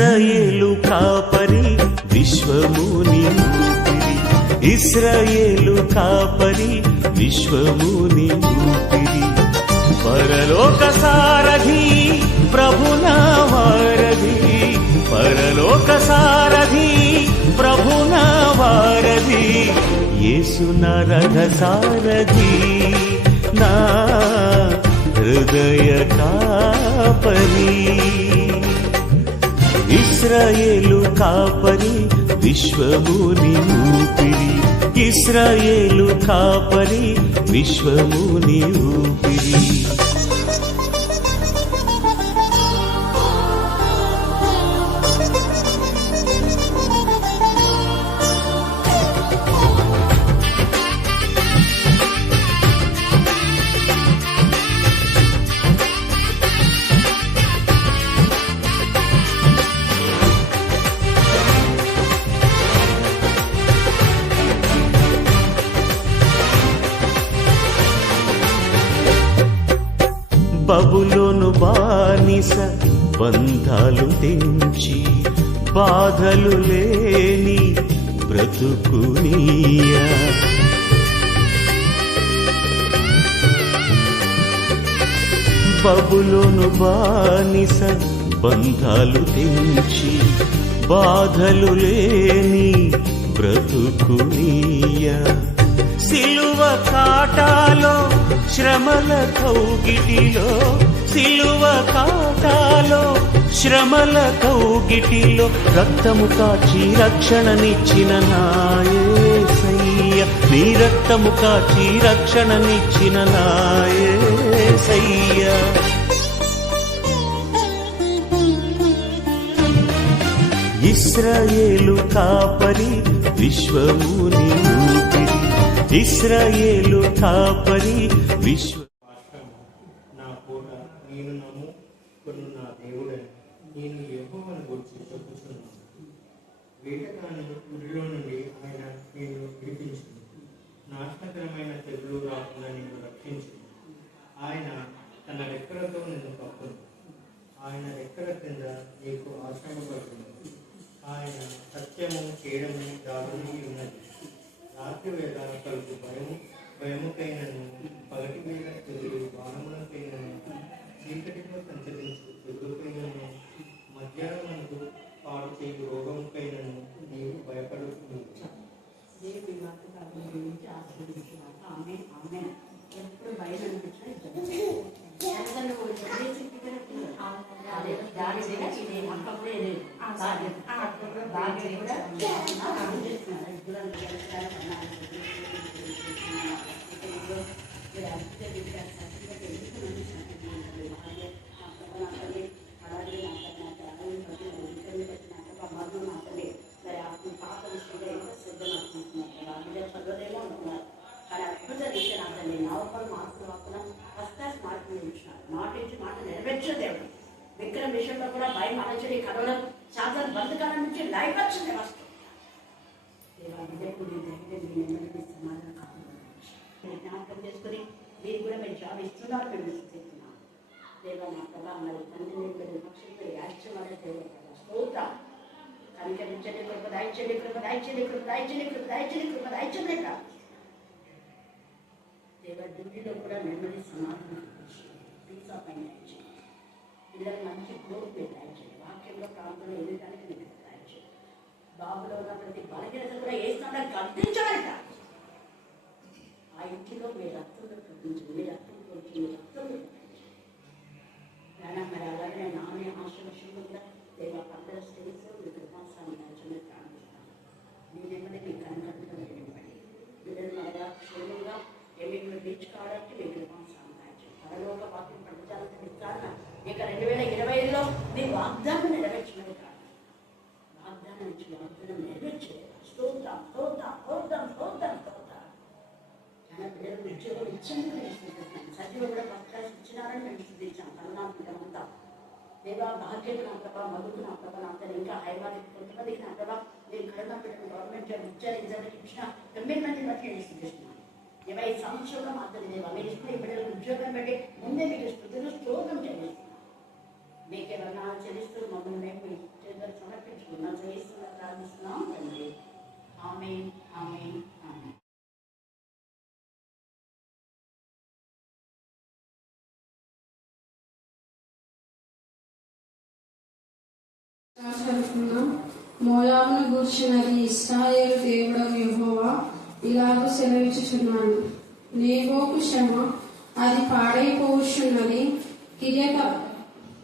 ఇశ్రాయేలు కాపరి విశ్వముని ఊపిరి, ఇశ్రాయేలు కాపరి విశ్వముని ఊపిరి, పరలోక సారథి ప్రభునా వారధి, పరలోక సారథి ప్రభునా వారధి, యేసు నా రథ సారథి నా హృదయ కాపరి. ఇశ్రాయేలు కాపరి విశ్వముని ఊపిరి, ఇశ్రాయేలు కాపరి విశ్వముని ఊపిరి. బబులోను బానిస బంధాలు తెంచి, బాధలు లేని బ్రతుకునియా, బబులోను బానిస బంధాలు తెంచి, బాధలు లేని బ్రతుకునియా, సిలువ కాటాలో శ్రమల కౌగిటిలో, సిలువ కాటాలో శ్రమల కౌగిటిలో, రక్తము కాచి రక్షణనిచ్చిన నా యేసయ్య, నీ రక్తము కాచి రక్షణనిచ్చిన నా యేసయ్య. ఇశ్రాయేలు కాపరి విశ్వముని ఊపిరి, ఇశ్రాయేలు కాపరి విశ్వ. నా కోట, నేను నమ్ముకున్న నా దేవుడని నేను యెహోవాను గురించి చెప్పుచున్నాను. వేటగాని ఉరిలో నుండి ఆయన నేను విడిపించును, నాశనకరమైన తెగులు రాకుండా నేను రక్షించును. ఆయన తన రెక్కలతో నిన్ను కప్పును, ఆయన రెక్కల కింద నీకు ఆశ్రమపడుతుంది. ఆయన సత్యము చేయడము దారుణి ఉన్నది. రాత్రి వేళ కలుగు భయముకైనను, పగటి వేళ తెగులు బాణములకైనను, చీకటిలో సంచరించు తెగులుకైనను, మధ్యాహ్నమునకు పాడు చేయు రోగముకైనను నీవు భయపడుతుంది. ఎప్పుడు బయట అనిపించిన విక్రమ్ విషయంలో కూడా భయం ఆలోచన కడవడం శాతం బంధకాల నుంచి లైఫ్ వచ్చింది ఫస్ట్. జ్ఞాపకం చేసుకుని మీరు కూడా మీరు జాబ్ ఇస్తున్నారు, మేము విశ్వసిస్తున్నాం. దేవా నా ప్రభా మరి తండ్రి పక్షులపై యాశ్చర్య స్తోత్రం. కనికరించండి, కృప దయచండి, కృప దయచండి, కృప దయచండి, కృప దయచండి, కృప దయచండి. దేవ డ్యూటీలో కూడా నెమ్మది సమాధానం పీస్ ఆఫ్ మైండ్ దయచండి. పిల్లలు మంచి గ్రోత్ మీరు దయచండి. వాక్యంలో ప్రాంతంలో ఎదుగుతానికి మీరు దయచండి. బాబులో ఉన్న ప్రతి బలహీనత కూడా ఏ స్థానాన్ని గర్తించగలుగుతా. ఆ ఇంటిలో మీ రక్తంలో ప్రకటించండి, మీ రక్తం కోల్చి మీ రక్తంలో ప్రకటించండి. మరి అలాగే నామే ఆశ విషయంలో కూడా దేవ పంటల స్టేజ్లో మీ కృపాసాన్ని దయచండి ప్రారంభిస్తాను. మీ నెమ్మది మీ కనకట్టుగా నిలబడి పిల్లలు మరలా క్షేమంగా ఏమేమి రీచ్ కావడానికి మీ కృపాసాన్ని దయచండి. పరలోక వాక్యం పండించాలని ఇస్తాను. ఇక 2025లో మీ వాగ్దానం నెరవేర్చమని కాదు, వాగ్దానం ఇచ్చి వాగ్దానం నెరవేర్చలేదు. స్తోత్రం స్తోత్రం స్తోత్రం స్తోత్రం స్తోత్రం. చాలా పిల్లలు ఉద్యోగం ఇచ్చింది నేను సజీవ కూడా పత్రాలు ఇచ్చినారని మేము స్థుతించాం. కరుణాత్మకమంతా దేవా భాగ్యత నా ప్రభా, మగుకు నా ప్రభా, నా తను ఇంకా హైదరాబాద్ కొంతమందికి నా ప్రభా నేను కరుణా పెట్టిన గవర్నమెంట్ జాబ్ ఇచ్చారు, రిజల్ట్ ఇచ్చిన 9 మంది బట్టి నేను స్థుతిస్తున్నాను. 20 సంవత్సరంలో మాత్రం దేవా మీరు ఇస్తే బిడ్డలకు ఉద్యోగం పెట్టి ముందే మీకు స్థుతులు స్తోత్రం చెల్లిస్తున్నాను. మీకే వర్ణాలు చెల్లిస్తూ మమ్మల్ని మేము నజరేయులో ప్రార్థిస్తున్నాం తండ్రి. ఆమేన్, ఆమేన్, ఆమేన్. మోయాబును గూర్చినది ఇశ్రాయేలు దేవుడగు యెహోవా ఇలాగ సెలవిచ్చుచున్నాడు. నేబోకు శ్రమ అది పాడైపోవచ్చున్నది.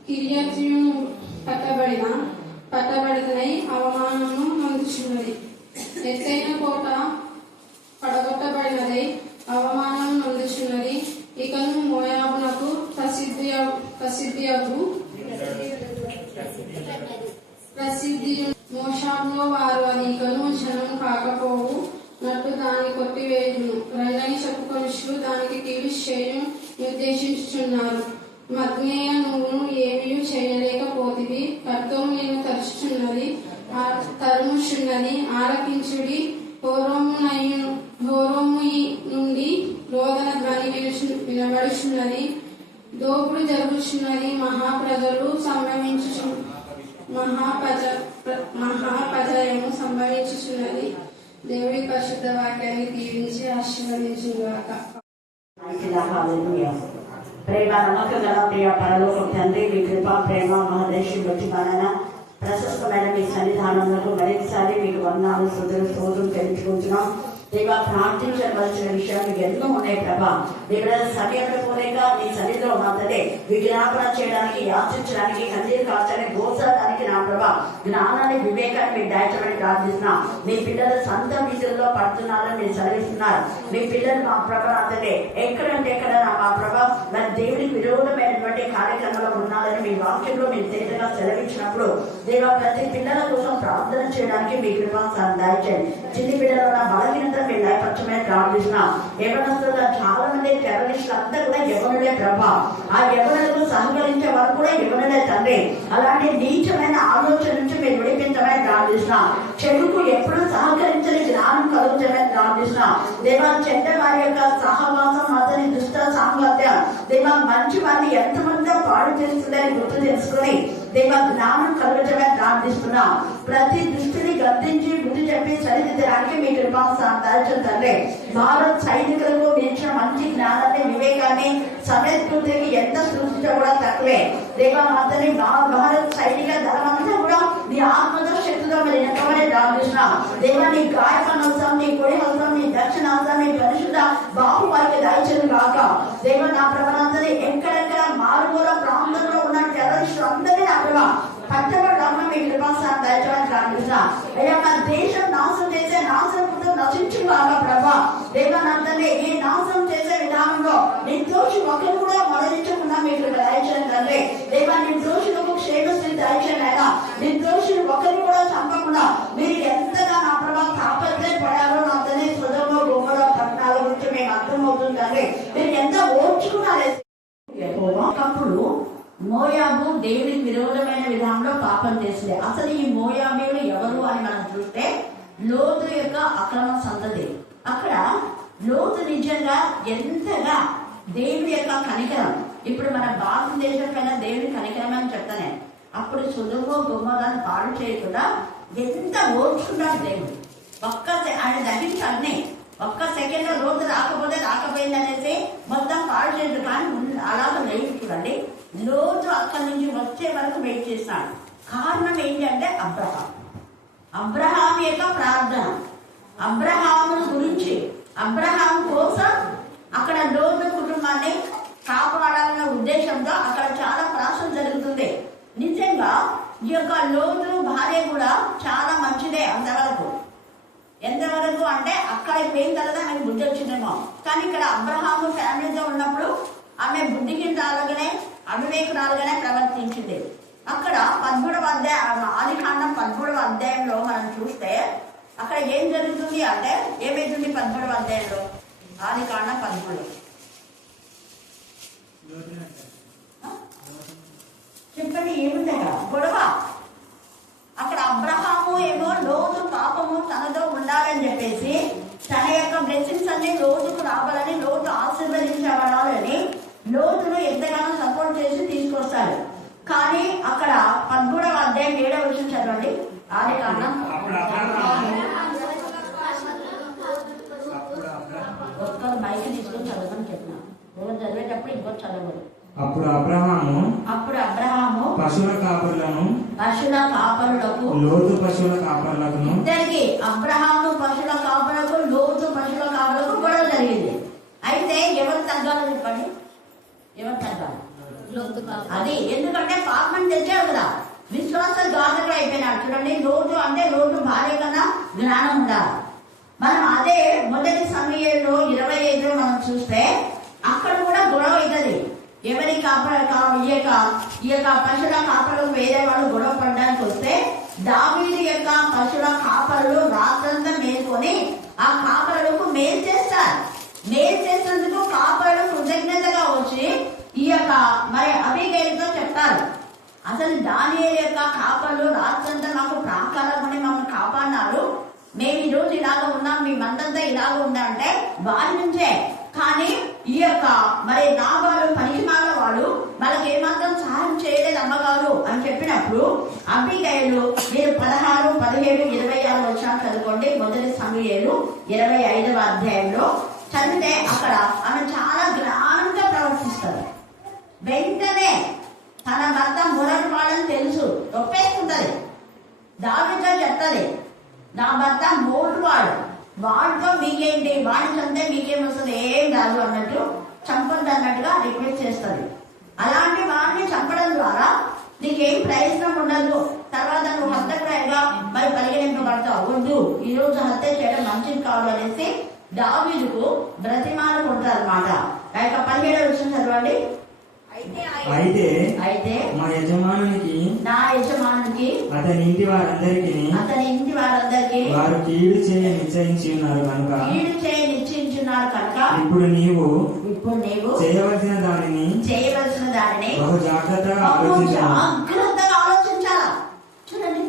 కిర్యతయిము పట్టబడినై అవమానమును నొందుచున్నది. ఎత్తైన కోట పడగొట్టబడినదై అవమానం నొందుచున్నది. ఇకను మోయాబునకు ప్రసిద్ధి మోషాబులో వారు అది ఇకను జనం కాకపోవు నట్టు దాన్ని కొట్టివేయును. రంగని చెప్పుకొనుచు దానికి కీడు చేయు నిర్దేశించుచున్నారు. మగ్నేయ నువ్వు ఏమీ చేయలేకపోతివి. ఖడ్గము నేను తరుచుచున్నది, తరుముచున్నది. ఆలకించుడి. హోరోము నుండి రోదన ధ్వని వినబడుచున్నది. దోపుడు జరుగుచున్నది. మహాపజయము సంభవించుచున్నది. దేవుడి పరిశుద్ధ వాక్యాన్ని దీవించి ఆశీర్వదించుగాక. ప్రేమ నమ్మకం గల ప్రియ పరలోక తండ్రి, మీ కృప ప్రేమ మహదేశం వచ్చి మన ప్రశస్తమైన మీ సన్నిధానంలో మరొకసారి మీకు వందనాలు స్తోత్రం తెలుసుకుంటున్నాం. దేవా, ప్రార్థించవలసిన విషయాలు ఎన్నో ఉన్నాయి ప్రభా. దేవుడ సమయంలో పోలేక నీ సన్నిధిలో మాత్రమే విజ్ఞాపన చేయడానికి, యాచించడానికి, కన్నీరు కాచడానికి, గోచడానికి నా ప్రభా జ్ఞానాన్ని, వివేకాన్ని మీరు దాచమని ప్రార్థిస్తున్నాం. మీ పిల్లలు సంత వీధుల్లో పడుతున్నారని మీరు సెలవిస్తున్నారు. మీ పిల్లలు మా ప్రభా అంతటే ఎక్కడంటే ఎక్కడ మా ప్రభా మరి దేవుడికి విరోధమైనటువంటి కార్యక్రమంలో ఉన్నారని మీ వాక్యంలో మీరు తేలిగా సెలవించినప్పుడు దేవా ప్రతి పిల్లల కోసం ప్రార్థన చేయడానికి మీ కృపను దాయించండి. చిన్ని పిల్లల బలహీనత మీరు లయపరచమని ప్రార్థిస్తున్నాం. యవనస్తులుగా చాలా మంది టెర్రరిస్టులు అంతా కూడా యవనులే ప్రభా. ఆ యవనులకు సహకరించే వారు కూడా యవనులే తండ్రి. అలాంటి నీచమైన ఆలోచన నుంచి మీరు విడిపించమని ప్రార్థిస్తున్నాం. చెడుకు ఎప్పుడు సహకరించని జ్ఞానం కలుగుతామని ప్రార్థిస్తున్నాం. దేవా, చెడ్డ వారి యొక్క సహవాసం అతని దుష్ట సాంగత్యం దేవా మంచి వారిని ఎంతమంది పాడు చేస్తుందని గుర్తు తెలుసుకుని దేవా జ్ఞానం కలుగుతామని ప్రార్థిస్తున్నాం. ప్రతి దృష్టిని గద్దించి బుద్ధి చెప్పి సరిదిద్దడానికి మీ కృపాను తండ్రి. భారత్ సైనికులకు మించిన మంచి జ్ఞానాన్ని, వివేకాన్ని, సమయస్ఫూర్తికి ఎంత సృష్టించ కూడా తక్కువే దేవా. మాతని భారత్ సైనిక దళమంతా కూడా నీ ఆత్మతో శక్తితో మరి ఎంతమని ప్రార్థిస్తున్నాం. దేవా, నీ గాయపనవసరం, నీ కొడి అవసరం, నీ దక్షిణావసరం, నీ పరిశుద్ధ బాహు వారికి దాయిచను కాక దేవా. నా ప్రభావంతని ఎక్కడెక్కడ మారుమూల ప్రాంతంలో ఉన్న టెర్రరిస్టులు అందరినీ నా ప్రభావ పట్టబడ్డామని మీ కృపాసాన్ని దయచేయమని ప్రార్థిస్తున్నాం. అయ్యా, మన దేశం నాశనం చేసే నాశనంతో నశించు కాక ప్రభా. దేవానందరినీ ఈ నాశనం చేసే విధానంలో నిర్దోషి ఒకరు కూడా మరణించకుండా మీకు దయచేయండి తండ్రి. దేవా, నిర్దోషులకు క్షేమస్థితి దయచేయండి. అయినా నిర్దోషులు ఒకరిని కూడా చంపకుండా మీరు ఎంతగా నా ప్రభావ తాపత్రయపడారో నా తండ్రి. సొదొమ గొమొర పట్టణాల గురించి మేము అర్థమవుతుంది తండ్రి. మీరు ఎంత ఓర్చుకున్నారే. అప్పుడు మోయాబు దేవునికి విరోధమైన విధానంలో పాపం చేసింది. అసలు ఈ మోయాబీలు ఎవరు అని మనం చూస్తే లోతు యొక్క అక్రమ సంతతి. అక్కడ లోతు నిజంగా ఎంతగా దేవుడి యొక్క కనికరం, ఇప్పుడు మన భారతదేశం పైన దేవుడి కనికరం అని చెప్తానే. అప్పుడు సొదొమ గొమొరను పాడు చేయకుండా ఎంత ఓర్చుకున్నాడు దేవుడు. ఆయన దహించాలని ఒక్క సెకండ్ లో లోతు రాకపోతే రాకపోయింది అనేసి మొత్తం పాడు చేయదు. కానీ అలాగే లేదు చూడండి. లోతు అక్కడి నుంచి వచ్చే వరకు వెయిట్ చేస్తాడు. కారణం ఏంటంటే అబ్రహాం యొక్క ప్రార్థన, అబ్రహాము గురించి, అబ్రహాం కోసం అక్కడ లోతు కుటుంబాన్ని కాపాడాలన్న ఉద్దేశంతో అక్కడ చాలా ప్రార్థన జరుగుతుంది. నిజంగా ఈ యొక్క లోతు భార్య కూడా చాలా మంచిదే అంతవరకు. ఎంతవరకు అంటే అక్కడ పోయిన తర్వాత ఆమెకు బుద్ధి వచ్చిందేమో. కానీ ఇక్కడ అబ్రహాము ఫ్యామిలీతో ఉన్నప్పుడు ఆమె బుద్ధికి రాలుగానే అవివేకురాలుగానే ప్రవర్తించింది. అక్కడ 13వ అధ్యాయం, ఆదికాండం 13వ అధ్యాయంలో మనం చూస్తే అక్కడ ఏం జరుగుతుంది అంటే ఏమైతుంది 13వ అధ్యాయంలో? ఆదికాండం 13 చెప్పండి, ఏముంది అక్కడ? గొడవ. అక్కడ అబ్రహాము ఏమో లోతు పాపము తనతో ఉండాలని చెప్పేసి తన యొక్క బ్లెస్సింగ్స్ అన్ని లోతుకు రావాలని, లోతు ఆశీర్వదించబడాలని లోతును ఎంతగానో సపోర్ట్ చేసి తీసుకొస్తాడు. కానీ అక్కడ 13వ అధ్యాయం 7వ వచనం చదవండి. ఆదికాండం ఒక్కరు మైకి తీసుకొని చదవమని చెప్పిన. ఎవరు చదివేటప్పుడు ఇంకోటి చదవరు. అప్పుడు అబ్రహాము పశువుల కాపరులకు లోతు పశువుల కాపరులకు ఇద్దరికి అబ్రహాము పశువుల కాపరులకు లోతు పశువుల కాపరులకు గొడవ జరిగింది. అయితే ఎవరు తగ్గాలో చెప్పండి, ఎవరు తగ్గాలి? అది ఎందుకంటే పాపం తెచ్చాడు కదా, విశ్వాస ఘాతకుడు అయిపోయినాడు. చూడండి, లోటు భార్య కన్నా జ్ఞానం ఉండాలి. మనం అదే మొదటి సమయంలో 25 మనం చూస్తే అక్కడ కూడా గొడవ అవుతుంది. ఎవరి ఈ యొక్క పశువుల కాపరులు వేరే వాళ్ళు గొడవ పడడానికి వస్తే దావీదు యొక్క పశువుల కాపరులు రాత్రంతా మేల్కొని ఆ కాపరులకు మేలు చేస్తారు. మేలు చేసినందుకు కాపరులు కృతజ్ఞతగా వచ్చి ఈ యొక్క మరి అబీగైలుతో చెప్తారు, అసలు దానియేలు యొక్క కాపర్లు రాత్రంతా మాకు ప్రాకారం ఉండి మమ్మల్ని కాపాడినారు, మేము ఈ రోజు ఇలాగ ఉన్నాం, మీ మందంతా ఇలాగ ఉందంటే వారి నుంచే. కానీ ఈ యొక్క మరి నాబాలు పనికిమాల వాడు వాళ్ళకి ఏమాత్రం సహాయం చేయలేదు అమ్మగారు అని చెప్పినప్పుడు అబీగైలు మీరు 16, 17, 26 వచ్చాను చదువుకోండి. మొదటి సమూయేలు 25వ అధ్యాయంలో చదివితే అక్కడ ఆమె చాలా జ్ఞానంగా ప్రవర్తిస్తారు. వెంటనే తన భర్త మొదటి వాళ్ళని తెలుసు, ఒప్పేసుకుంటది. దావీదుతో చెప్తది, నా భర్త మూడు వాడితో మీకేంటి, వాడిని చంపితే మీకేం వస్తుంది, ఏం రాదు అన్నట్టు, చంపొద్దు అన్నట్టుగా రిక్వెస్ట్ చేస్తుంది. అలాంటి వాడిని చంపడం ద్వారా నీకేం ప్రయోజనం ఉండదు, తర్వాత నువ్వు హత్యకుడిగా మరి పరిగణింపబడతావు, వద్దు, ఈ రోజు హత్య చేయడం మంచిది కాదు అనేసి దావీదుకు బ్రతిమాలు కొడతారు అన్నమాట. 17వ వచనం చదవండి. అయితే నా యజమానునికి అతని ఇంటి వారందరికీ వారు కీడు చేయ నిశ్చయించున్నారు కనుక ఇప్పుడు నీవు చేయవలసిన దానిని బహు జాగ్రత్తగా ఆలోచించాలా. చూడండి,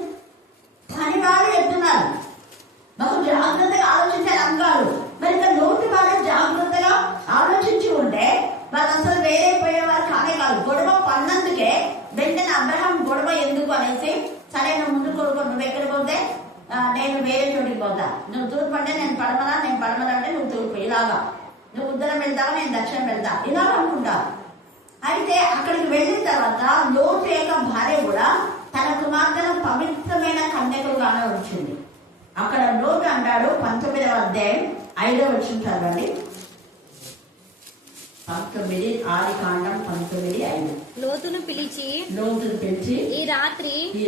పని వాళ్ళు చెప్తున్నారు బహు జాగ్రత్తగా ఆలోచించాలి అంటారు. మరి ఇక్కడ నోటి వాళ్ళు జాగ్రత్తగా ఆలోచించి ఉంటే వాళ్ళు అసలు వేరే పోయేవారు కానే కాదు. గొడవ పన్నందుకే వెంటనే అబ్రహాం గొడవ ఎందుకు అనేసి, సరే నువ్వు ముందు కొడుకో, నువ్వు ఎక్కడికి పోతే నేను వేరే చోటికి పోతా, నువ్వు తూర్పు అంటే నేను పడమరా, నేను పడమరా అంటే నువ్వు తూర్పు, ఇలాగా నువ్వు ఉత్తరం వెళ్తావా నేను దక్షిణం వెళ్తా, ఇలా అనుకుంటా. అయితే అక్కడికి వెళ్ళిన తర్వాత లోతు యొక్క భార్య కూడా తన కుమార్తెను పవిత్రమైన కన్యకలుగానే వచ్చింది. అక్కడ లోతు అంటాడు 19వ అధ్యాయం 5వ వచనం చదవండి. 19 ఆదికాండం 19:5. లోతును పిలిచి ఈ రాత్రి నీ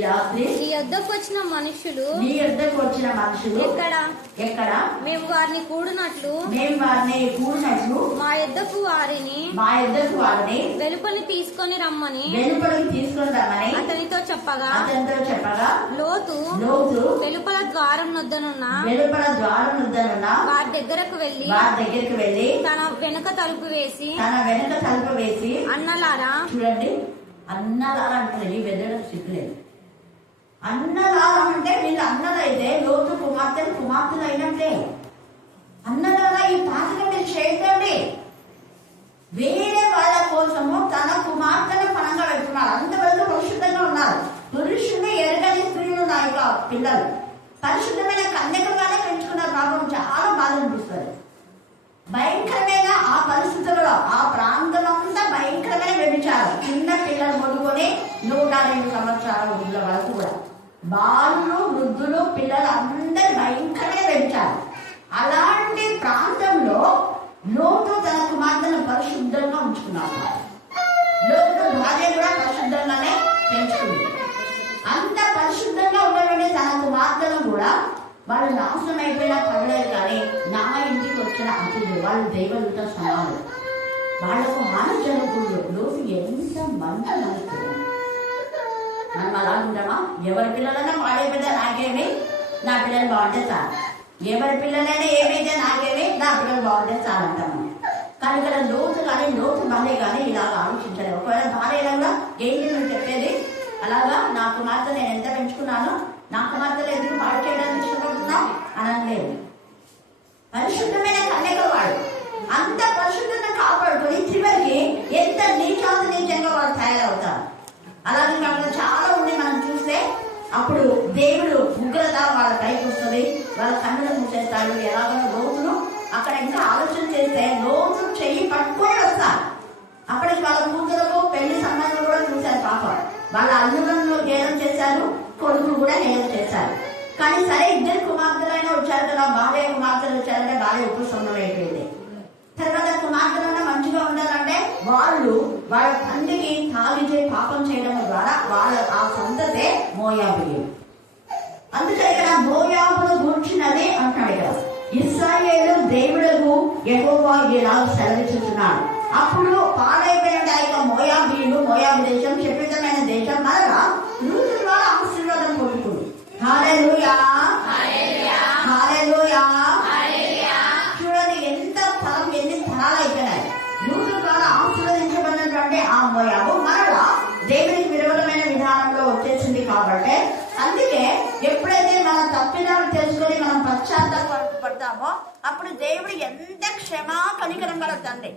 యొద్దకు వచ్చిన మనుషులు ఎక్కడ మేము వారిని కూడినట్లు మా యొద్దకు వారిని వెలుపలి తీసుకొని రమ్మని అతనితో చెప్పగా లోతు వెలుపల ద్వారం నొద్దనున్న వారి దగ్గరకు వెళ్లి తన వెనుక తలుపు వేసి అన్నలారా, చూడండి, అన్నలారా అంటే వెదడం సిగ్గులేదు. అన్నలారా అంటే వీళ్ళు అన్నలైతే లోతు కుమార్తెలు అయినట్లే. అన్నలారా ఈ పాత్ర మీరు చేయకండి. వేరే వాళ్ళ కోసము తన కుమార్తెను పణంగా పెడుతున్నారు. అంతవరకు పరిశుద్ధంగా ఉన్నారు. పురుషుని ఎరగని స్త్రీలు నా యొక్క పిల్లలు పరిశుద్ధమైన కన్యకలుగానే పెంచుకున్నారు. పాపం చాలా బాధ అనిపిస్తుంది. భయంకరమైన ఆ పరిస్థితుల్లో ఆ ప్రాంతం అంతా భయంకరమైన వ్యభిచారం. చిన్న పిల్లలు మొదలుకొని 102 సంవత్సరాల వృద్ధుల వరకు కూడా బాలులు, వృద్ధులు, పిల్లలు అందరూ భయంకరమైన వ్యభిచారం. అలాంటి ప్రాంతంలో లోతు తన కుమార్తెను పరిశుద్ధంగా ఉంచుకున్నాడు. లోతు భార్య కూడా పరిశుద్ధంగానే పెంచుకుంది. అంత పరిశుద్ధంగా ఉన్నటువంటి తన కుమార్తెను కూడా వాళ్ళు నాశనం అయిపోయినా పర్లేదు, కానీ నా ఇంటికి వచ్చిన అతిథులు వాళ్ళు దైవదూత సమానం. వాళ్లకు హాని జరగకూడదు. లోతు ఎంత మంచి నడుస్తుంది. మనం అలా ఉంటామా? ఎవరి పిల్లలైనా పాడైపోతే నాకేమి, నా పిల్లలు బాగుంటే చాలు. ఎవరి పిల్లలైనా ఏమైతే నాకేమి, నా పిల్లలు బాగుంటే చాలు అంటాము. కానీ ఇక్కడ లోతు భార్య కానీ ఇలాగ ఆలోచించలేదు. ఒకవేళ భార్య కూడా ఏంటి నువ్వు చెప్పేది, అలాగా నా కుమార్తె నేను ఎంత పెంచుకున్నాను, నా కుమార్తెలు ఎందుకు పాడు చేయడానికి ఇష్టపడుతున్నావు అనలేదు. పరిశుద్ధమైన కన్యకలు వాడు అంత పరిశుద్ధంగా కాపాడుకొని చివరికి ఎంత నీచంగా వాళ్ళు తయారవుతారు. అలాగే కాకుండా చాలా ఉండి మనం చూస్తే అప్పుడు దేవుడు అప్పటికి వాళ్ళ కూతురుకు పెళ్లి సంబంధం కూడా చూశారు పాపం. వాళ్ళ అల్లులను హేళన చేశారు, కొడుకులు కూడా హేళన చేశారు. కానీ సరే ఇద్దరు కుమార్తెలైనా వచ్చారు కదా, బాలయ్య కుమార్తెలు వచ్చారంటే బాలయ్య ఉపశమనం అయిపోయింది. తర్వాత కుమార్తెలైనా మంచిగా ఉండాలంటే వాళ్ళు వాళ్ళ తండ్రికి తాగిచే పాపం చేయడం ద్వారా వాళ్ళ ఆ సంతతే మోయాబులు. అందుకే ఇక్కడ మోయాబును గూర్చినది అంటున్నాడు ఇక్కడ. ఇశ్రాయేలు దేవుడకు యెహోవా ఇలా సెలవిస్తున్నాడు. అప్పుడు పాడైపోయిన యొక్క మోయాబీలు, మోయాబు దేశం శపితమైన దేశం మరలా రూతు ద్వారా ఆశీర్వాదం పొందుతుంది. హల్లెలూయా, హల్లెలూయా. చూడండి ఎంత ఫలం, ఎన్ని ఫలాలు అయిపోయినాయి. రూతు ద్వారా ఆశీర్వదించబడినటువంటి ఆ మోయాబు మరలా దేవునికి విరోధమైన విధానంలో వచ్చేసింది. కాబట్టి అందుకే ఎప్పుడైతే మనం తప్పిదాలు తెలుసుకొని మనం పశ్చాత్తాపడతామో అప్పుడు దేవుడు ఎంత క్షమా కనికరం గల తండ్రి.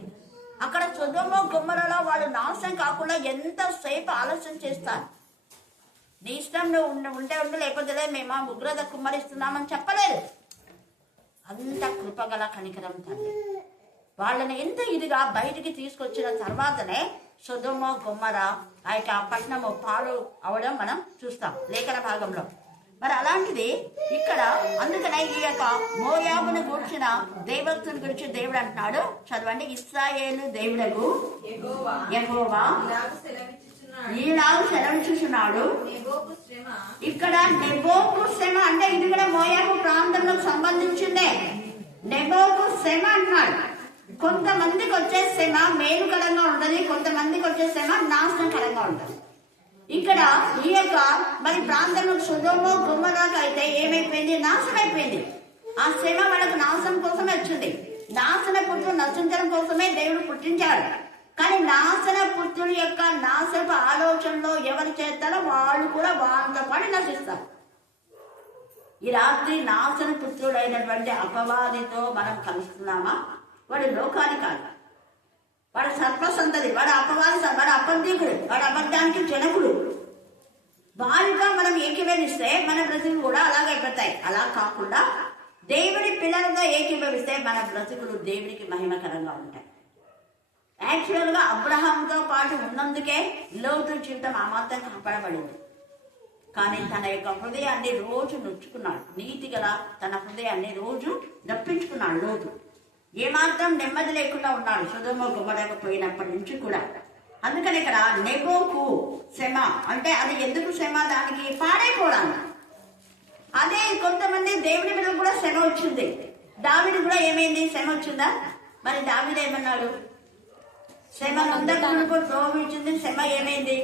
అక్కడ సొదొమ గొమొర్రాలో వాళ్ళు నాశనం కాకుండా ఎంతసేపు ఆలస్యం చేస్తారు. నీ ఇష్టం నువ్వు ఉంటే లేకపోతే మేము ఉగ్రత కుమ్మరిస్తున్నామని చెప్పలేదు. అంత కృపగల కనికరం తండ్రి. వాళ్ళని ఎంత ఇదిగా బయటికి తీసుకొచ్చిన తర్వాతనే సొదొమ గొమొర్రా ఆ యొక్క పట్టణము పాడు అవడం మనం చూస్తాం లేఖన భాగంలో. మరి అలాంటిది ఇక్కడ అందుకనే ఈ యొక్క మోయాబును గూర్చిన దేవత్తుని గురించి దేవుడు అంటున్నాడు. చదవండి. ఇశ్రాయేలు దేవుడకు యెహోవా ఈనాడు సెలవిచ్చుచున్నాడు. ఇక్కడ నెబోకు శ్రమ అంటే ఇది కూడా మోయాబు ప్రాంతంలోకి సంబంధించిందే. నెబోకు శ్రమ అంటున్నాడు. కొంతమందికి వచ్చే శ్రమ మేలుకరంగా ఉంటుంది, కొంతమందికి వచ్చే శ్రమ నాశనకరంగా ఉంటుంది. ఇక్కడ ఈ యొక్క మరి ప్రాంతంలో సొదొమ గొమొర్రాకు అయితే ఏమైపోయింది? నాశనం అయిపోయింది. ఆ శ్రమ మనకు నాశనం కోసమే వచ్చింది. నాశన పుత్రుడు నశించడం కోసమే దేవుడు పుట్టించాడు. కానీ నాశన పుత్రుడి యొక్క నాశనపు ఆలోచనలో ఎవరు చేస్తారో వాళ్ళు కూడా వాళ్ళతో పాటు నశిస్తారు. ఈ రాత్రి నాశన పుత్రుడు అయినటువంటి అపవాదితో మనం కలుస్తున్నామా? వాడు లోకాన్ని కాదు, వాడు సర్పసంతతి, వాడు అపవాది, వాడు అబద్ధికుడు, వాడు అబద్ధానికి జనకుడు. వారితో మనం ఏకీభవిస్తే మన బ్రతుకులు కూడా అలాగైపోతాయి. అలా కాకుండా దేవుడి పిల్లలతో ఏకీభవిస్తే మన బ్రతుకులు దేవుడికి మహిమకరంగా ఉంటాయి. యాక్చువల్ గా అబ్రహాంతో పాటు ఉన్నందుకే లోతు జీవితం ఆ మాత్రం కాపాడబడింది. కానీ తన యొక్క హృదయాన్ని రోజు నొచ్చుకున్నాడు. నీతి గల తన హృదయాన్ని రోజు నొప్పించుకున్నాడు లోతు. ఏమాత్రం నెమ్మది లేకుండా ఉన్నాడు సొదొమ గొమొర్రాకు పోయినప్పటి నుంచి కూడా. అందుకని ఇక్కడ నెబోకు శ్రమ అంటే అది ఎందుకు శ్రమ? దానికి పాడైపోవడానికి. అదే కొంతమంది దేవుని మీద కూడా శ్రమ వచ్చింది. దావీదు కూడా ఏమైంది? శ్రమ వచ్చిందా? మరి దావీదు ఏమన్నాడు? శ్రమ అందరికీ ప్రోహించింది, శ్రమ ఏమైంది?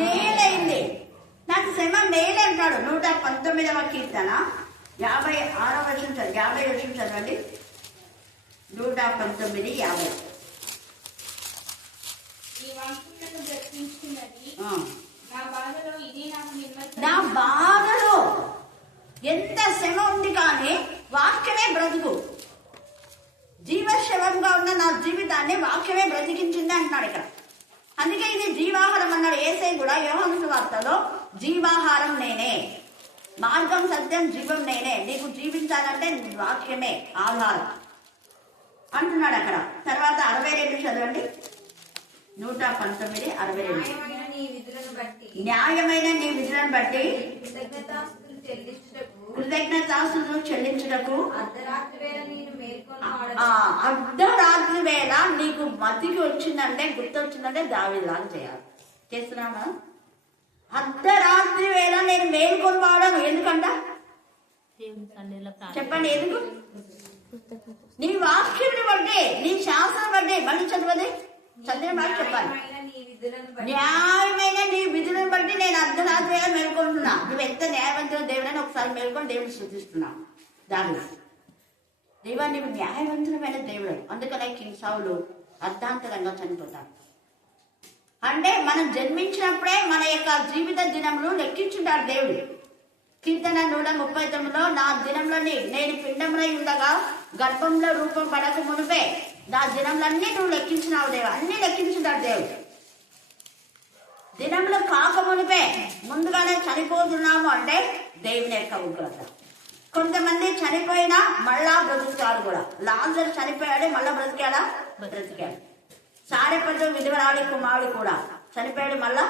మేలైంది. నాకు శ్రమ మేలే అంటాడు. 119వ కీర్తన 56వ వచనం 50 వచనం చదవండి. 119:50. నా బాధలో ఎంత శ్రమ ఉంది కానీ వాక్యమే బ్రతుకు. జీవశవంగా ఉన్న నా జీవితాన్ని వాక్యమే బ్రతికించింది అంటున్నాడు ఇక్కడ. అందుకే ఇది జీవాహారం అన్నాడు యేసయ్య కూడా యోహాను సువార్తలో. జీవాహారం నేనే, మార్గం సత్యం జీవం నేనే, నీకు జీవించాలంటే వాక్యమే ఆధారం అంటున్నాడు అక్కడ. తర్వాత 62 చదవండి. 119:62. న్యాయమైన నీ విధులను బట్టి కృతజ్ఞతాస్తుతులు చెల్లించుటకు అర్ధరాత్రి వేళ నీకు మతికి వచ్చిందంటే గుర్తొచ్చిందంటే దావీదులాగా చేయాలి. చేస్తున్నామా? అర్ధరాత్రి వేళ నేను మేల్కొని పోవడం ఎందుకంట చెప్పండి? ఎందుకు? నీ వాక్యం బట్టి, నీ శాస్త్రం బట్టి. మళ్ళీ చదివిన మాట చెప్పాలి. న్యాయమైన నీ విధులను బట్టి నేను అర్ధరాత్రి వేళ మేల్కొంటున్నా. నువ్వు ఎంత న్యాయవంతుడు దేవుడని ఒకసారి మేల్కొని దేవుడు స్తుతిస్తున్నావు. దావీదు దేవా నీవు న్యాయవంతుడమైన దేవుడు. అందుకనే కింగ్ సౌలు అర్ధాంతరంగా చనిపోతాడు. అంటే మనం జన్మించినప్పుడే మన యొక్క జీవిత దినములు లెక్కించుంటాడు దేవుడు. కీర్తన 139లో నా దినంలోని నేను పిండములై ఉండగా గర్భంలో రూపం పడక మునిపే నా దినములన్నీ నువ్వు లెక్కించినావు దేవా. అన్ని లెక్కించుంటాడు దేవుడు. దినములు కాక మునిపే ముందుగానే చనిపోతున్నాము అంటే దేవుని యొక్క ఉగ్రత. కొంతమంది చనిపోయినా మళ్ళా బ్రతుకుతాడు కూడా. లాజరు చనిపోయాడు, మళ్ళా బ్రతికాడా? బ్రతికాడు. సారెపద్దు విధవరాలి కుమారుడు కూడా చనిపోయాడు, మళ్ళా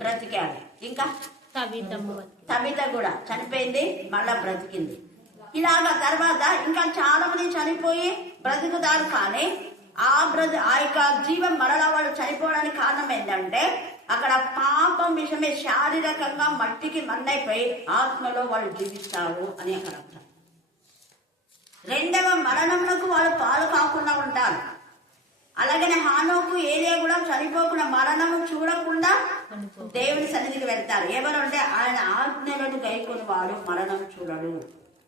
బ్రతికాడు. ఇంకా తబిత కూడా చనిపోయింది, మళ్ళా బ్రతికింది. ఇలాగ తర్వాత ఇంకా చాలా మంది చనిపోయి బ్రతుకుతారు. కానీ ఆ యొక్క జీవం మరలా వాళ్ళు చనిపోవడానికి కారణం ఏంటంటే అక్కడ పాపం విషయమే శారీరకంగా మట్టికి మన్నైపోయి ఆత్మలో వాళ్ళు జీవిస్తారు అని అక్కడ అర్థం. రెండవ మరణంలో వాళ్ళు పాలు కాకుండా ఉంటారు. అలాగనే హానోకు ఏరియా కూడా చనిపోకుండా మరణము చూడకుండా దేవుని సన్నిధికి వెళ్తారు. ఎవరంటే ఆయన ఆజ్ఞలను గైకొని వాడు మరణం చూడడు.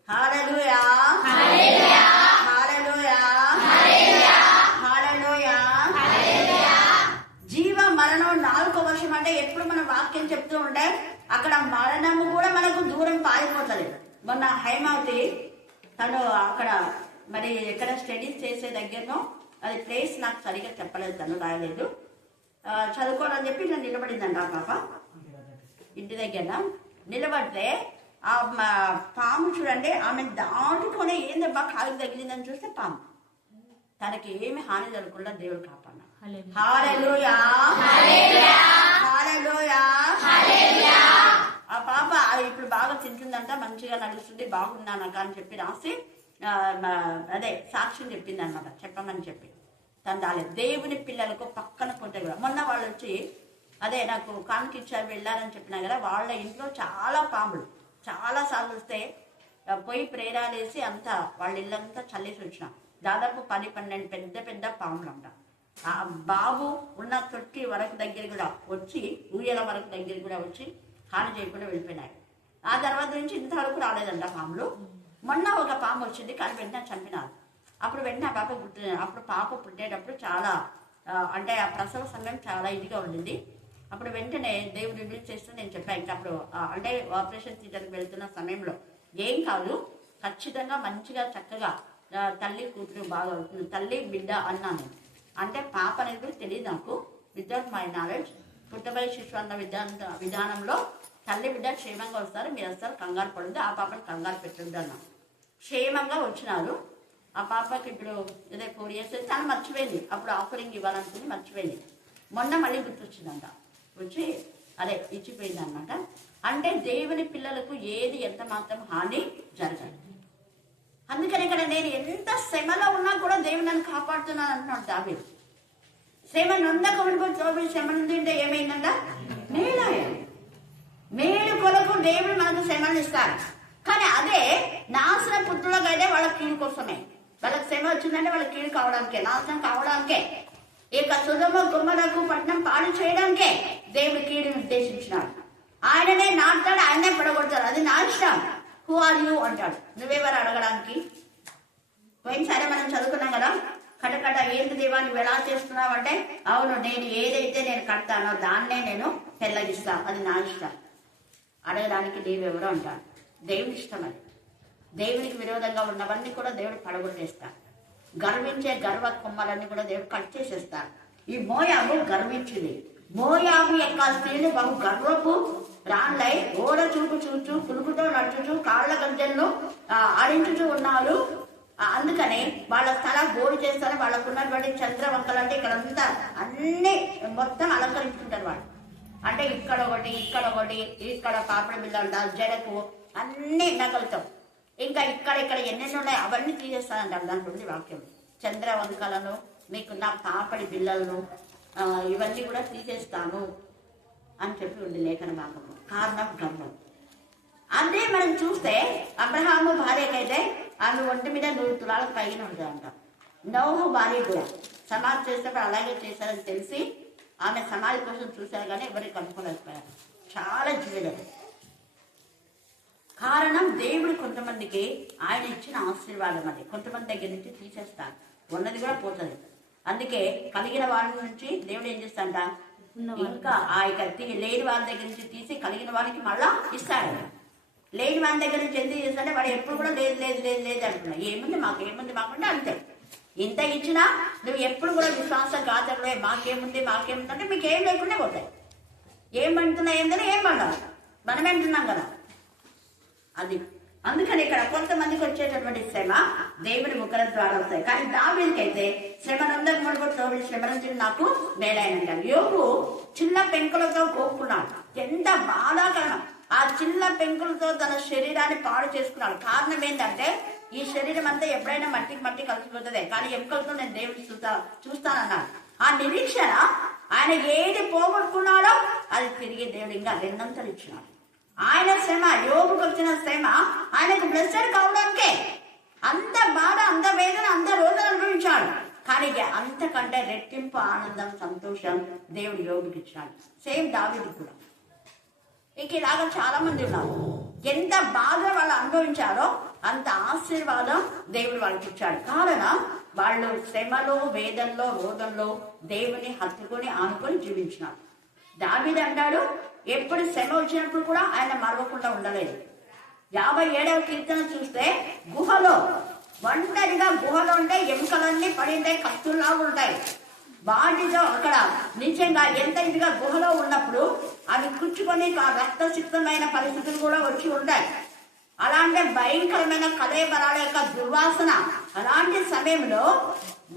హల్లెలూయా, హల్లెలూయా, హల్లెలూయా, హల్లెలూయా. జీవ మరణం 4వ వర్షం అంటే ఎప్పుడు మన వాక్యం చెప్తూ ఉంటే అక్కడ మరణము కూడా మనకు దూరం పారిపోతుంది. మొన్న హైమావతి తను అక్కడ మరి ఎక్కడ స్టడీస్ చేసే దగ్గరనో, అది ప్లేస్ నాకు సరిగా చెప్పలేదు, తను రాయలేదు, చదువుకోవాలని చెప్పి నేను నిలబడిందండి. ఆ పాప ఇంటి దగ్గర నిలబడితే ఆ పాము చూడండి, ఆమె దాటుకొని ఏందబ్బా కాలు తగిలిందని చూస్తే పాము, తనకి ఏమి హాని జరగకుండా దేవుడు కాపాడు. హల్లెలూయా, హల్లెలూయా. ఆ పాప ఇప్పుడు బాగా తింటుందంట, మంచిగా నడుస్తుంది, బాగున్నానక అని చెప్పి రాసి అదే సాక్ష్యం చెప్పింది అనమాట, చెప్పమని చెప్పి. తను రాలేదు. దేవుని పిల్లలకు పక్కన పోతే కూడా మొన్న వాళ్ళు వచ్చి అదే నాకు కానుక ఇచ్చారు వెళ్ళారని చెప్పినా కదా, వాళ్ళ ఇంట్లో చాలా పాములు చాలా సార్లు వస్తే పోయి ప్రేరాలు వేసి అంతా వాళ్ళ ఇల్లంతా చల్లేసి వచ్చినాం. దాదాపు 10-12 పెద్ద పెద్ద పాములు అంట. ఆ బాబు ఉన్న తొట్టి వరకు దగ్గర కూడా వచ్చి, ఊయల వరకు దగ్గర కూడా వచ్చి హాని చేయకుండా వెళ్ళిపోయినాయి. ఆ తర్వాత నుంచి ఇంతవరకు రాలేదంట పాములు. మొన్న ఒక పాము వచ్చింది, కానీ వెంటనే చంపినారు. అప్పుడు వెంటనే ఆ పాప అప్పుడు పాప పుట్టేటప్పుడు చాలా అంటే ఆ ప్రసవ సమయం చాలా ఇదిగా ఉండింది. అప్పుడు వెంటనే దేవుడు రిలీజ్ చేస్తే నేను చెప్పాను, ఇంకా అప్పుడు అంటే ఆపరేషన్ థియేటర్కి వెళ్తున్న సమయంలో ఏం కాదు, ఖచ్చితంగా మంచిగా చక్కగా తల్లి కూతురు బాగా అవుతుంది, తల్లి బిడ్డ అన్నాను. అంటే పాప అనేది కూడా తెలియదు నాకు, వితౌట్ మై నాలెడ్జ్. పుట్టబోయే శిశువు అన్న విధానంలో తల్లి బిడ్డ క్షేమంగా వస్తారు, మీరు వస్తారు, కంగారు పడుతుంది, ఆ పాపని కంగారు పెట్టద్దు అన్నా. క్షేమంగా వచ్చినారు. ఆ పాపకి ఇప్పుడు ఇదే 4 years తను మర్చిపోయింది, అప్పుడు ఆఫరింగ్ ఇవ్వాలనుకుని మర్చిపోయింది. మొన్న మళ్ళీ గుర్తొచ్చిందంట, వచ్చి అదే ఇచ్చిపోయింది అనమాట. అంటే దేవుని పిల్లలకు ఏది ఎంత మాత్రం హాని జరగదు. అందుకని ఇక్కడ నేను ఎంత శ్రమలో ఉన్నా కూడా దేవుడు నన్ను కాపాడుతున్నాను అంటున్నాడు దావీదు. శ్రమ నొందకమునుకో శ్రమ నుండి అంటే ఏమైందంట, మేలు కొరకు దేవుడు మనకు శ్రమను ఇస్తారు. కానీ అదే నాశన పుత్రులకు అయితే వాళ్ళ కీడు కోసమే. వాళ్ళకి శ్రమ వచ్చిందంటే వాళ్ళ కీడు కావడానికే, నాశనం కావడానికే, ఇక సుధమ గుమ్మరకు పట్టణం పాడు చేయడానికే దేవుడు కీడుని ఉద్దేశించినాడు. ఆయననే నాటుతాడు, ఆయనే పడగొడతాడు, అది నా ఇష్టం. హూ ఆర్ యూ అంటాడు, నువ్వెవరు అడగడానికి. పోయినసారి మనం చదువుకున్నాం కదా, కటకట ఏంటి దేవా నువ్వు ఎలా చేస్తున్నావు అంటే, అవును నేను ఏదైతే నేను కడతానో దాన్నే నేను పెళ్ళగిస్తాను, అది నా ఇష్టం. అడగడానికి నీవెవరు అంటాడు. దేవుని ఇష్టం అది. దేవునికి విరోధంగా ఉన్నవన్నీ కూడా దేవుడు పడగొట్టేస్తాడు. గర్వించే గర్వ కొమ్మలన్నీ కూడా దేవుడు కట్ చేసేస్తాడు. ఈ మోయాబు గర్వించింది. మోయాబు యొక్క స్త్రీలు బహు గర్వపు రాళ్ళై ఓడ చూపు చూచు పులుపుతో నడుచుచు కాళ్ల గంజలను ఆడించుచూ ఉన్నారు. అందుకని వాళ్ళ స్థలం గోడు చేస్తారు. వాళ్ళకు ఉన్నటువంటి చంద్రవంకలు అంటే ఇక్కడంతా అన్ని మొత్తం అలంకరించుకుంటారు వాళ్ళు. అంటే ఇక్కడ ఒకటి, ఇక్కడ ఒకటి, ఇక్కడ పాపడి బిళ్ళ అంటారు, జడకు అన్ని నగలతో, ఇంకా ఇక్కడ ఎన్నెన్ని ఉన్నాయి అవన్నీ తీసేస్తానంటారు. దాంట్లో ఉంది వాక్యం. చంద్రవంకలను మీకున్న పాపడి బిళ్ళలను ఇవన్నీ కూడా తీసేస్తాను అని చెప్పి ఉంది లేఖన భాగంలో. కారణం గర్వం. అదే మనం చూస్తే అబ్రహాము భార్యకైతే ఆమె ఒంటి మీద 100 తులాలకు పైన ఉంటుందంట. నోహు భార్య కూడా సమాధి చేసేటప్పుడు అలాగే చేశారని తెలిసి ఆమె సమాధి కోసం చూశారు, కానీ ఎవరికి కనుక్కోలేకపోయారు. చాలా జ్యువెలరీ. కారణం దేవుడు కొంతమందికి ఆయన ఇచ్చిన ఆశీర్వాదం అది కొంతమంది దగ్గర నుంచి తీసేస్తాడు, ఉన్నది కూడా పోతుంది. అందుకే కలిగిన వారి నుంచి దేవుడు ఏం చేస్తాడంట, ఇంకా ఆ లేని వారి దగ్గర నుంచి తీసి కలిగిన వారికి మళ్ళా ఇస్తాడు. లేని వారి దగ్గర నుంచి ఎందుకు చేస్తాడంటే వాడు ఎప్పుడు కూడా లేదు లేదు లేదు లేదు అంటున్నా. ఏముంది మాకుంటే అంతే. ఇంత ఇచ్చినా నువ్వు ఎప్పుడు కూడా విశ్వాసఘాతకులే, మాకేముంది అంటే మీకు ఏం లేకుండా పోతాయి. ఏం పండుతున్నాయి ఏంటని ఏం పండాలి, మనమే అంటున్నాం కదా. అది అందుకని ఇక్కడ కొంతమందికి వచ్చేటటువంటి శ్రమ దేవుని ముఖర ద్వారా వస్తాయి. కానీ దావీదుకి అయితే శ్రమనందరి మునుగొట్టు శ్రమ నుంచి నాకు మేలైనంటాడు. యోగు చిన్న పెంకులతో కోపుకున్నాడు. ఎంత బాధాకరణం! ఆ చిన్న పెంకులతో తన శరీరాన్ని పాడు చేసుకున్నాడు. కారణం ఏంటంటే ఈ శరీరం అంతా ఎప్పుడైనా మట్టి కలిసిపోతుంది, కానీ ఎముకలతో నేను దేవుడిని చూస్తానన్నాడు. ఆ నిరీక్షణ ఆయన ఏది పోగొట్టుకున్నాడో అది తిరిగి దేవుడు ఇంకా రెండంతలు ఇచ్చినాడు. ఆయన శ్రమ, యోగుకు వచ్చిన శ్రమ ఆయనకు బ్లెస్సెడ్ కావడానికే. అంత బాధ, అంత వేదన, అంత రోజులు అనుభవించాడు. కానీ అంతకంటే రెట్టింపు ఆనందం, సంతోషం దేవుడు యోగుకి ఇచ్చినాడు. సేమ్ దావీదు కూడా. ఇక ఇలాగా చాలా మంది ఉన్నారు. ఎంత బాధ వాళ్ళు అనుభవించారో అంత ఆశీర్వాదం దేవుడు వాళ్ళకి ఇచ్చాడు. కారణం వాళ్ళు శ్రమలో, వేదనలో, రోదంలో దేవుని హత్తుకొని ఆనుకొని జీవించినారు. దావీదు అంటాడు, ఎప్పుడు శ్రమ వచ్చినప్పుడు కూడా ఆయన మరవకుండా ఉండలేదు. 57వ కీర్తన చూస్తే గుహలో ఒంటరిగా గుహలో ఉంటే ఎముకలన్నీ పడి ఉంటాయి, కత్తుల్లాగా ఉంటాయి. బాడీలో అక్కడ నిజంగా ఎంత ఇదిగా గుహలో ఉన్నప్పుడు అవి కుచ్చుకొని రక్తసిక్తమైన పరిస్థితులు కూడా వచ్చి ఉంటాయి. అలాంటి భయంకరమైన కలేబరాల యొక్క దుర్వాసన. అలాంటి సమయంలో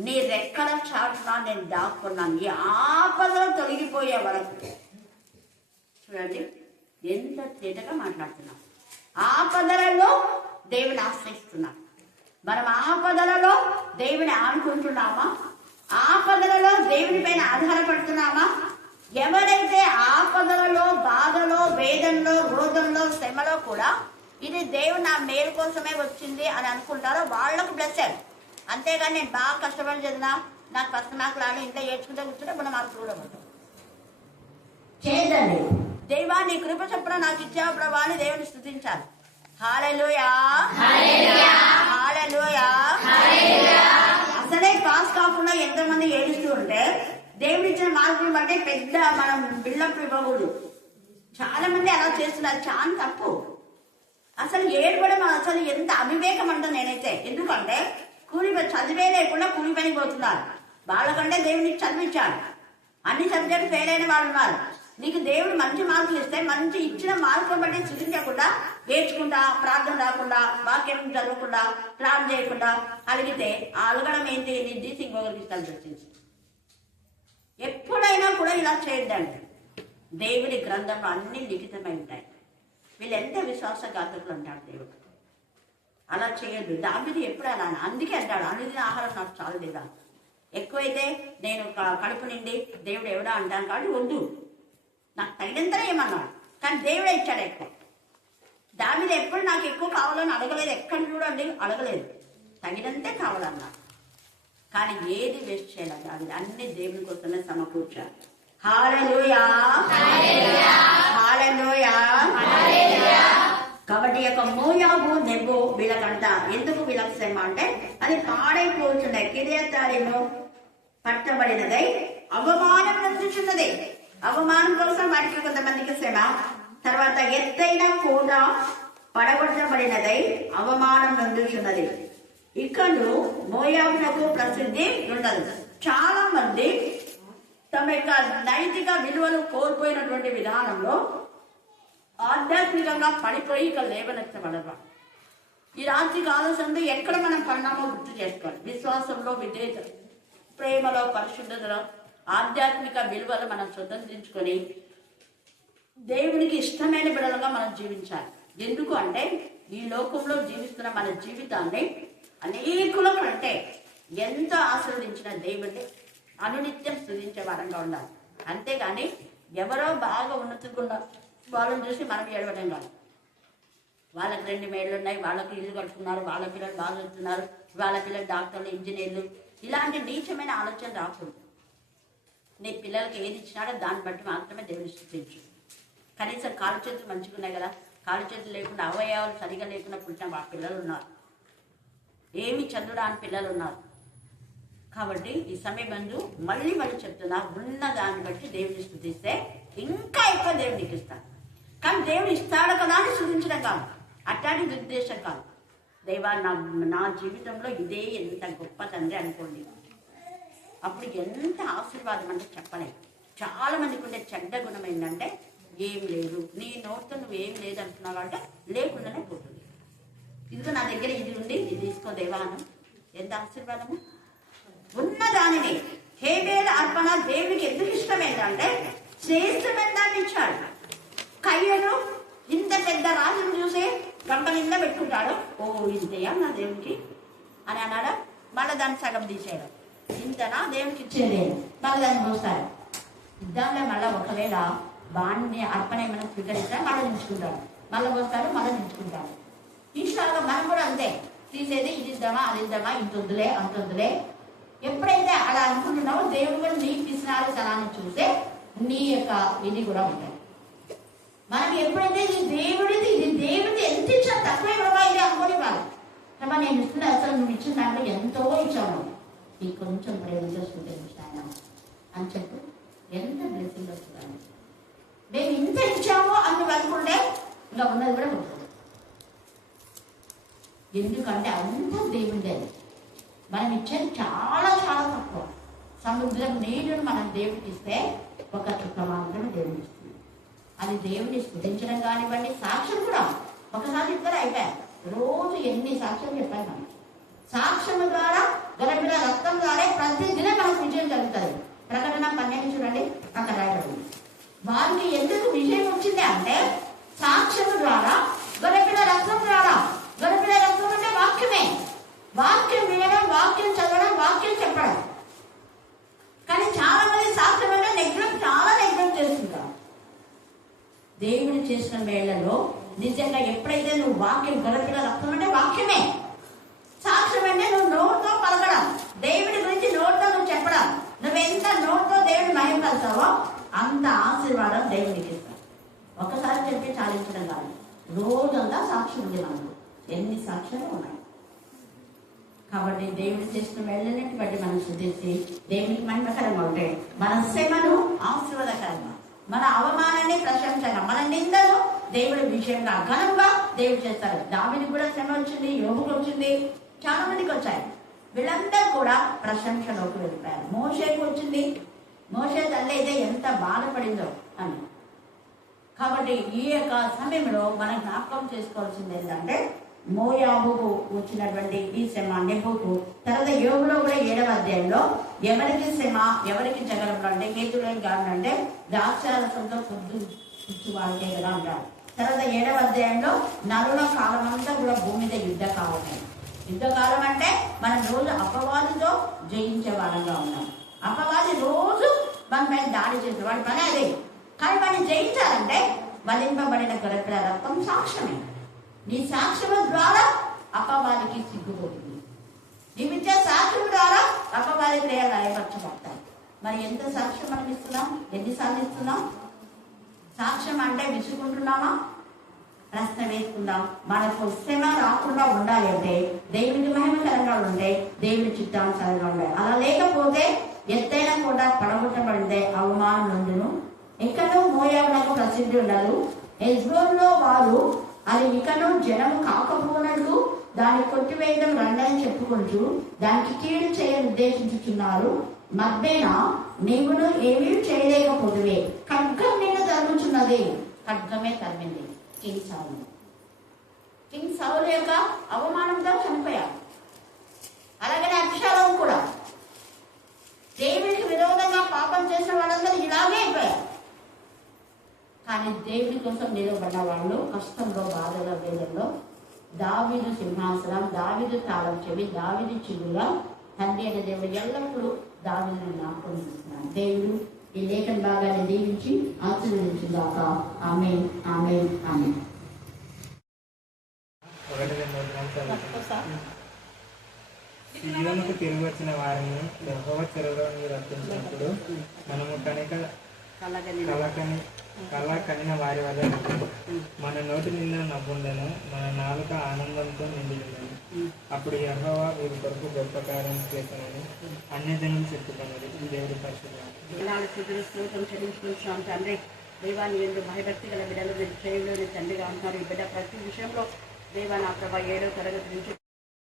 నీ రెక్కల చాటున నేను దాక్కున్నాను, ఈ ఆపదలు తొలగిపోయే వరకు. చూడండి ఎంత తేటగా మాట్లాడుతున్నాం. ఆపదలలో దేవుని ఆశ్రయిస్తున్నాం. మనం ఆపదలలో దేవుని ఆనుకుంటున్నామా? ఆపదలలో దేవుని పైన ఆధారపడుతున్నామా? ఎవరైతే ఆపదలలో, బాధలో, వేదనలో, రోదంలో, శ్రమలో కూడా ఇది దేవుడు నా మేలు కోసమే వచ్చింది అని అనుకుంటారో వాళ్ళకు బ్లెస్సెడ్. అంతేగాని నేను బాగా కష్టపడి చదివినా నాకు ఫస్ట్ మార్కులు రాని ఇంట్లో ఏడ్చుకుంటే కూర్చుంటే మన మార్కులు కూడా పడతాం. చేద్దండి. దేవా నీ కృప చొప్పున నాకు ఇచ్చావు ప్రభా అని దేవుని స్తుతించాలి. హల్లెలూయా, హల్లెలూయా. అసలే పాస్ కాకుండా ఎంతో మంది ఏడుస్తూ ఉంటే దేవుడు ఇచ్చిన మార్కులు బట్టి పెద్ద మనం బిల్డప్ ఇవ్వకూడదు. చాలా మంది అలా చేస్తున్నారు, చాలా తప్పు. అసలు ఏడవడం అసలు ఎంత అవివేకం అంటా నేనైతే. ఎందుకంటే చదివే లేకుండా కూలి పనికి పోతున్నారు. వాళ్ళకంటే దేవుడికి చదివించాడు. అన్ని సబ్జెక్టు ఫెయిల్ అయిన వాళ్ళు ఉన్నారు. నీకు దేవుడు మంచి మార్కులు ఇస్తే మంచి ఇచ్చిన మార్కులు బట్టి సృష్టించకుండా, ఏడ్చుకుంటా, ప్రార్థన రాకుండా, వాక్యం చదవకుండా, ప్రార్థన చేయకుండా అలిగితే ఆ అలగడం ఏంటి? నీ తీసి ఇంకొకరికి ఇష్టాలు సృష్టించి. ఎప్పుడైనా కూడా ఇలా చేయొద్దండి. దేవుడి గ్రంథంలో అన్ని లిఖితమై ఉంటాయి. వీళ్ళు ఎంత విశ్వాసఘాతకులు అంటాడు దేవుడు. అలా చేయొద్దు. దావీదు ఎప్పుడు అలా అందుకే అంటాడు, అనుదిన ఆహారం నాకు చాలు లేదా, ఎక్కువైతే నేను కడుపు నిండి దేవుడు ఎవడా అంటాను కాబట్టి వద్దు, నాకు తగినంతనే ఏమన్నాడు. కానీ దేవుడే ఇచ్చాడు ఎక్కువ. దావీదు ఎప్పుడు నాకు ఎక్కువ కావాలని అడగలేదు. ఎక్కడ చూడండి అడగలేదు, తగినంతే కావాలన్నాడు. కానీ ఏది వేస్ట్ చేయలేదు దావీదు. అన్ని దేవుని కోసమే సమకూర్చాడు. హల్లెలూయా, హల్లెలూయా. కాబట్టి యొక్క మోయాబు, నెబో వీళ్ళకంట ఎందుకు వీళ్ళకి శ్రమ అంటే అది పాడైపోతుండే. కిర్యతాయిము పట్టబడినదై అవమానం నందుచున్నది. అవమానం కోసం వాటికి కొంతమందికి శ్రమ. తర్వాత ఎత్తైన కోట పడగొట్టబడినదై అవమానం నందుచున్నది. ఇక్కడ మోయాబునకు ప్రసిద్ధి ఉండదు. చాలా మంది తమ యొక్క నైతిక విలువలు కోల్పోయినటువంటి విధానంలో ఆధ్యాత్మికంగా పడిపోయి ఇక లేవనెత్తబడరు. ఈ రాత్రి ఆలోచనలో ఎక్కడ మనం పడినామో గుర్తు చేసుకోవాలి. విశ్వాసంలో, విధేయత, ప్రేమలో, పరిశుద్ధతలో, ఆధ్యాత్మిక విలువలు మనం స్వతంత్రించుకొని దేవునికి ఇష్టమైన బిడ్డలుగా మనం జీవించాలి. ఎందుకు అంటే ఈ లోకంలో జీవిస్తున్న మన జీవితాన్ని అనేకుల కంటే ఎంతో ఆశీర్వదించిన దేవుడిని అనునిత్యం స్తుతించే వారంగా ఉండాలి. అంతేగాని ఎవరో బాగా ఉన్నతుకున్న వాళ్ళని చూసి మనం ఏడవడం కాదు. వాళ్ళకి 2 మేళ్ళు ఉన్నాయి, వాళ్ళకి ఇల్లు కట్టుకున్నారు, వాళ్ళ పిల్లలు బాగా చదువుతున్నారు, వాళ్ళ పిల్లలు డాక్టర్లు, ఇంజనీర్లు, ఇలాంటి నీచమైన ఆలోచన రాకూడదు. నీ పిల్లలకి ఏది ఇచ్చినాడో దాన్ని బట్టి మాత్రమే దేవుని స్తుతించు. కనీసం కాలు చేతులు మంచిగా ఉన్నాయి కదా, కాలు చేతులు లేకుండా అవయవాలు సరిగా లేకుండా పుట్టిన వాళ్ళ పిల్లలు ఉన్నారు, ఏమి చదువురాని పిల్లలు ఉన్నారు. కాబట్టి ఈ సమయం బంధు మళ్ళీ చెప్తున్నా, ఉన్న దాన్ని బట్టి దేవుని స్తుతిస్తే ఇంకా ఎక్కువ దేవునికి ఇస్తాడు. కానీ దేవుడు ఇస్తాడు కదా అని స్తుతించడం కాదు, అట్లాంటి దుర్దేశం కాదు. దేవా నా జీవితంలో ఇదే ఎంత గొప్ప తండ్రి అనుకోండి, అప్పుడు ఎంత ఆశీర్వాదం అంటే చెప్పలేము. చాలా మందికి ఉండే చెడ్డ గుణం ఏంటంటే ఏం లేదు, నీ నోటితో నువ్వు ఏం లేదు అంటున్నావు అంటే లేకుండానే పోతుంది. ఇదిగో నా దగ్గర ఇది ఉంది, ఇది తీసుకో దేవాను. ఎంత ఆశీర్వాదము! ఉన్న దానిని హేబేలు అర్పణ దేవుడికి ఎందుకు ఇష్టం ఏంటంటే శ్రేష్టమైన దాన్ని ఇచ్చాడు. కయ్యను ఇంత పెద్ద రాజును చూసి గంట నింద పెట్టుకుంటాడు. ఓ ఇంతయా నా దేవుడికి అని అన్నాడు. మళ్ళీ దాన్ని సగం తీసేయడం, ఇంతనా దేవుడికి ఇచ్చేది, మళ్ళీ దాన్ని మోస్తాడు. యుద్ధంలో మళ్ళీ ఒకవేళ బాణ్ణి అర్పణ ఏమైనా స్వీకరిస్తే మళ్ళీ నిలుచుకుంటాడు, మళ్ళీ పోస్తాడు, మళ్ళీ నిలుచుకుంటాడు. ఈశ్వరంగా మనం కూడా అంతే, తీసేది ఇది ఇద్దామా అది ఇద్దామా, ఇంత వద్దులే అంత వద్దులే. ఎప్పుడైతే అలా అనుకుంటున్నావో దేవుడు కూడా నీ పిసినారి తనాన్ని చూస్తే నీ యొక్క ఇది కూడా ఉంటాయి. మనం ఎప్పుడైతే ఇది దేవుడిది ఎంత ఇచ్చా తక్కువే ప్రభా ఇది అనుకోని వాళ్ళు ప్రభా నేను ఇస్తున్నా, అసలు నువ్వు ఇచ్చిన దాంట్లో ఎంతో ఇచ్చాను, నీకు కొంచెం ప్రేమ చేసుకుంటే ఇస్తాను అని చెప్పు. ఎంత బ్లెస్సింగ్ వస్తుందండి. మేము ఇంత ఇచ్చామో అని నువ్వు అనుకుంటే ఇంకా ఉన్నది కూడా ఉంటుంది. ఎందుకంటే అంత దేవుడే. మనం ఇచ్చేది చాలా చాలా తక్కువ. సముద్రం నీరును మనం దేవుడికి ఇస్తే ఒక చుక్క మాత్రమే దేవుడికి ఇస్తుంది. అది దేవుని స్తుతించడం కానివ్వండి, సాక్ష్యం కూడా ఒకసారి ఇద్దరు అయిపోయారు. రోజు ఎన్ని సాక్ష్యం చెప్పాలి మనం. సాక్ష్యం ద్వారా గొర్రెపిల్ల రక్తం ద్వారా ప్రతిదిన మనకు విజయం జరుగుతుంది. ప్రకటన 12 చూడండి, అక్కడ రాయబడింది. వారికి ఎందుకు విజయం వచ్చింది అంటే సాక్ష్యం ద్వారా, గొర్రెపిల్ల రక్తం ద్వారా. గొర్రెపిల్ల రక్తం అంటే వాక్యమే. వాక్యం వినడం, వాక్యం చదవడం, వాక్యం చెప్పడం. కానీ చాలా మంది సాక్ష్యం అంటే చాలా నెగ్లెక్ట్ చేస్తుంటారు. దేవుడు చేసిన వేళలో నిజంగా ఎప్పుడైతే నువ్వు వాక్యం, గొర్రెపిల్ల రక్తం అంటే వాక్యమే. సాక్ష్యం అంటే నువ్వు నోటితో పలకడం, దేవుడి గురించి నోటితో నువ్వు చెప్పడం. నువ్వెంత నోటితో దేవుడిని మహిమపరుస్తావో అంత ఆశీర్వాదం దేవుడికి ఇస్తావు. ఒకసారి చెప్పి చాలించడం కాదు, రోజంతా సాక్ష్యం ఉంది మనకు. ఎన్ని సాక్ష్యాలు ఉన్నాయి. కాబట్టి దేవుడు చేసిన వెళ్ళనట్టు బట్టి మనం శుద్ధించి దేవునికి మహిమకరంగా ఉంటే మన శ్రమను ఆశీర్వాదకరంగా, మన అవమానాన్ని ప్రశంసగా, మన నిందను దేవుడి విషయంగా ఘనంగా దేవుడు చేస్తారు. దావీదుకు కూడా శ్రమ వచ్చింది, యోబుకు వచ్చింది, చాలా మందికి వచ్చాయి. వీళ్ళందరూ కూడా ప్రశంసలోకి వెళ్ళిపోయారు. మోషేకు వచ్చింది, మోషే తల్లి అయితే ఎంత బాధపడిందో అని. కాబట్టి ఈ యొక్క సమయంలో మనం జ్ఞాపకం చేసుకోవాల్సింది ఏంటంటే మోయాబుకు వచ్చినటువంటి ఈ శ్రమ నెబుకు. తర్వాత యోబులో కూడా 7వ అధ్యాయంలో ఎవరికి శ్రమ, ఎవరికి జగడంలో అంటే కేతులేని కారణం అంటే ద్రాక్షారసంతో పొద్దు ఇచ్చువాడికే కదా అంటారు. తర్వాత 7వ అధ్యాయంలో నరుల కాలం అంతా కూడా భూమి మీద యుద్ధకాలమే. యుద్ధకాలం అంటే మనం రోజు అపవాదితో జయించే వాళ్ళంగా ఉన్నాం. అపవాది రోజు మన పైన దాడి చేసే వాడి పని అదే. కానీ వాడిని జయించాలంటే వధింపబడిన గొర్రెపిల్ల రక్తం సాక్ష్యమే. నీ సాక్ష్యం ద్వారా అపవాదికి సిగ్గుపోతుంది. నీవిచ్చే సాక్ష్యం ద్వారా అపవాది క్రియలు లయపరచబడతాయి. మరి ఎంత సాక్ష్యం మనం ఇస్తున్నాం, ఎన్నిసార్లు ఇస్తున్నాం? సాక్ష్యం అంటే విసుకుంటున్నామా? ప్రశ్న వేసుకుందాం. మనకు శ్రమ రాకుండా ఉండాలి అంటే దేవునికి మహిమకరంగా ఉంటే దేవుని చిత్తానుసారంగా ఉండాలి. అలా లేకపోతే ఎత్తైన కూడా పడగొట్టబడితే అవమానం నుండును. ఎక్కడో మోయాబునకు ప్రసిద్ధి ఉండదు. హెజ్బోన్లో వారు అది ఇకను జనము కాకపోనట్లు దాన్ని కొట్టివేయడం రండని చెప్పుకుంటూ దానికి కీడు చేయ ఉద్దేశించుచున్నారు. మధ్యన నీవును ఏమీ చేయలేకపోతువే, ఖడ్గం నేను తరుముచున్నది. ఖడ్గమే తరిమింది కింగ్ సౌలు యొక్క అవమానంతో చనిపోయారు. అలాగనే అబ్షాలోము కూడా దేవుడికి విరోధంగా పాపం చేసిన వాళ్ళందరూ ఇలాగే అయిపోయారు. కానీ దేవుడి కోసం నిలబడ్డ వాళ్ళు కష్టంలో, బాధలో, వేదల్లో దావీదు సింహాసనం, దావీదు తాళం చెవి, దావీదు చిగుగా తండ్రి అనే దేవుడు ఎల్లప్పుడూ దావీదుని జ్ఞాపకం చేస్తున్నాడు. దేవుడు ఈ లేఖన భాగాన్ని దీవించి ఆశీర్వదించుగాక. ఆమేన్, ఆమేన్, ఆమేన్. సీయోనుకు తిరిగి వచ్చిన వారిని యెహోవా చెరలో రప్పించినప్పుడు మనము కళ కనిన వారి వల్ల మన నోటి నిండా నవ్వుండెను, మన నాలుక ఆనందంతో నిండి ఉండను. అప్పుడు యెహోవా వీరి కొరకు గొప్ప కార్యం చేశానని అన్ని జనులు చెప్పుకున్నది. దేవుడి పరిశుద్ధం తండ్రి. దేవాన్ని ఎందుకు భయభక్తి గల బిడ్డలు మీరు చేయలేని తండ్రిగా అంటారు. ఈ బిడ్డ ప్రతి విషయంలో దేవా నా ప్రభా 7వ తరగతి నుంచి